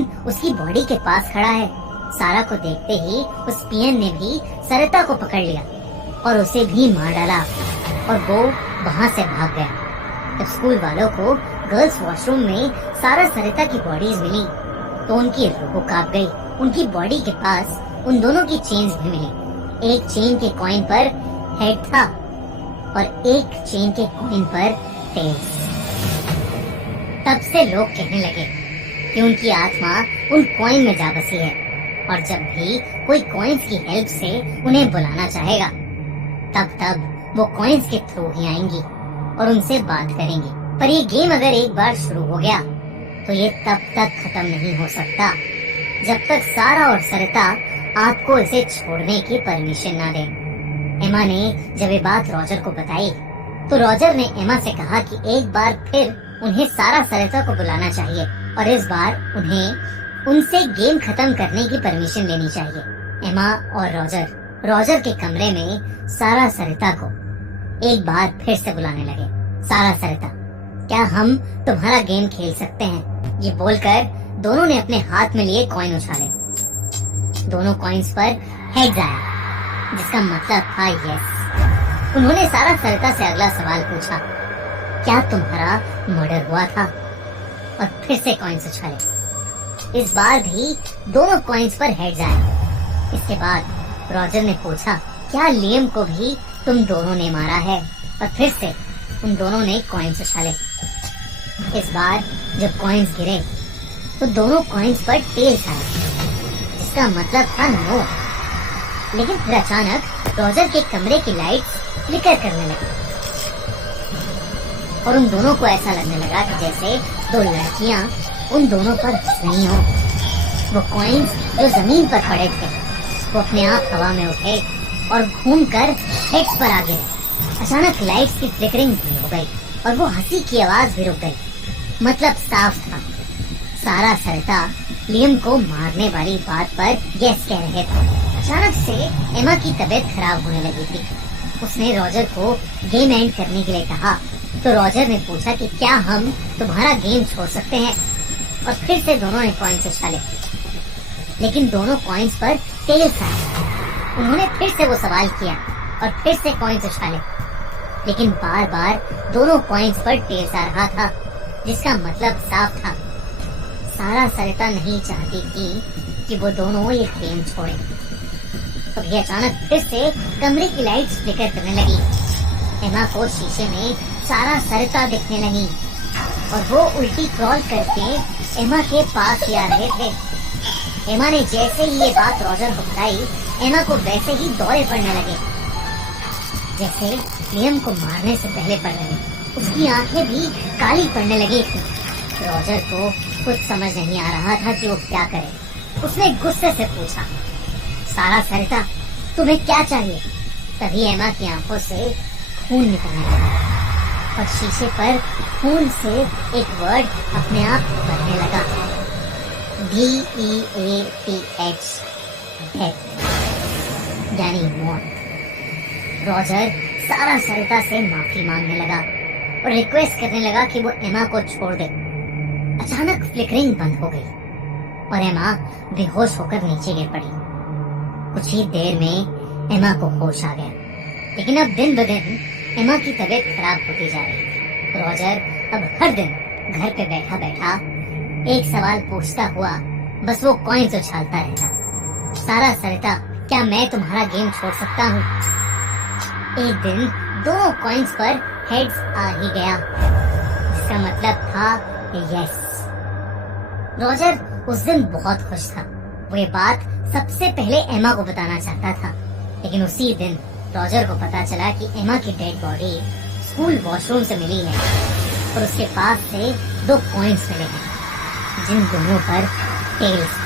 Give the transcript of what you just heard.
PN उसकी body के पास खड़ा है। सारा को देखते ही उस पीएन ने भी सरिता को पकड़ लिया और उसे भी मार डाला और वो वहाँ से भाग गया। जब स्कूल वालों को गर्ल्स वॉशरूम में सारा सरिता की बॉडीज मिली तो उनकी रूह कांप गई। उनकी बॉडी के पास उन दोनों की चेन्स भी मिली। एक चेन के कॉइन पर हेड था और एक चेन के कॉइन पर टेल्स। तब से लोग कहने लगे कि उनकी आत्मा उन कॉइन में जा बसी है और जब भी कोई कॉइन्स की हेल्प से उन्हें बुलाना चाहेगा तब वो कॉइन्स के थ्रू ही आएंगी और उनसे बात करेंगी। पर ये गेम अगर एक बार शुरू हो गया तो ये तब तक खत्म नहीं हो सकता जब तक सारा और सरिता आपको इसे छोड़ने की परमिशन ना दे। एमा ने जब ये बात रॉजर को बताई तो रॉजर ने एमा से कहा कि एक बार फिर उन्हें सारा सरिता को बुलाना चाहिए और इस बार उन्हें उनसे गेम खत्म करने की परमिशन लेनी चाहिए। एमा और रॉजर के कमरे में सारा सरिता को एक बार फिर से बुलाने लगे। सारा सरिता, क्या हम तुम्हारा गेम खेल सकते हैं? ये बोलकर दोनों ने अपने हाथ में लिए कॉइन उछाले। दोनों कॉइन्स पर हेड्स आया जिसका मतलब था यस। उन्होंने सारा सरिता से अगला सवाल पूछा, क्या तुम्हारा मर्डर हुआ था? और फिर से कॉइन्स उछाले। इस बार भी दोनों कॉइन्स पर हेड्स आए। इसके बाद रॉजर ने पूछा, क्या लियम को भी तुम दोनों ने मारा है? और फिर से उन दोनों ने कॉइन्स उछाले। इस बार जब कॉइन्स गिरे तो दोनों कॉइन्स पर टेल्स आए जिसका मतलब था नो। लेकिन फिर अचानक रॉजर के कमरे की लाइट्स फ्लिकर करने लगी और उन दोनों को ऐसा लगने लगा कि जैसे दो लड़कियां उन दोनों पर हंस रही हों। वो कॉइन्स जो जमीन पर पड़े थे वो अपने आप हवा में उठे और घूमकर हेड्स पर आ गिरे। अचानक लाइट्स की फ्लिकरिंग बंद हो गई और वो हंसी की आवाज भी रुक गई। मतलब साफ था, सारा सरिता लियम को मारने वाली बात पर यस कह रहे थे। अचानक से एमा की तबीयत खराब होने लगी थी। उसने रॉजर को गेम एंड करने के लिए कहा तो रॉजर ने पूछा कि क्या हम तुम्हारा गेम छोड़ सकते हैं? और फिर से दोनों ने कॉइन्स उछाले लेकिन दोनों कॉइन्स पर टेल्स आए। उन्होंने फिर से वो सवाल किया और फिर से कॉइन्स उछाले लेकिन बार बार दोनों कॉइन्स पर टेल्स आ रहा था जिसका मतलब साफ था, सारा सरिता नहीं चाहती थी कि वो दोनों ये गेम छोड़े। तभी अचानक फिर से कमरे की लाइट्स फ्लिकर करने लगी। एमा को शीशे में सारा सरिता दिखने लगी और वो उल्टी क्रॉल करके एमा के पास ही आ रहे थे। एमा ने जैसे ही ये बात रॉजर को बताई, एमा को वैसे ही दौरे पड़ने लगे जैसे लियम को मारने से पहले पड़ रहे। उसकी आंखें भी काली पड़ने लगी थी। रॉजर को कुछ समझ नहीं आ रहा था कि वो क्या करे। उसने गुस्से से पूछा, सारा सरिता तुम्हें क्या चाहिए? तभी एमा की आंखों से खून निकलने लगा और शीशे पर खून से एक वर्ड अपने आप बनने लगा, DEATH, डेथ, यानी मौत। रॉजर सारा सरिता से माफी मांगने लगा और रिक्वेस्ट करने लगा कि वो एमा को छोड़ दे। अचानक फ्लिकरिंग बंद हो गई और एमा बेहोश होकर नीचे गिर पड़ी। कुछ ही देर में एमा को होश आ गया लेकिन अब दिन ब दिन एमा की तबीयत खराब होती जा रही थी। रॉजर अब हर दिन घर पे बैठा बैठा एक सवाल पूछता हुआ बस वो कॉइन्स उछालता रहता, सारा सरिता क्या मैं तुम्हारा गेम छोड़ सकता हूँ? एक दिन दोनों कॉइन्स पर हेड्स आ ही गया जिसका मतलब था यस। रॉजर उस दिन बहुत खुश था। वो ये बात सबसे पहले एमा को बताना चाहता था लेकिन उसी दिन रॉजर को पता चला कि एमा की डेड बॉडी स्कूल वॉशरूम से मिली है और उसके पास से 2 कॉइन्स मिले हैं जिन दोनों पर टेल्स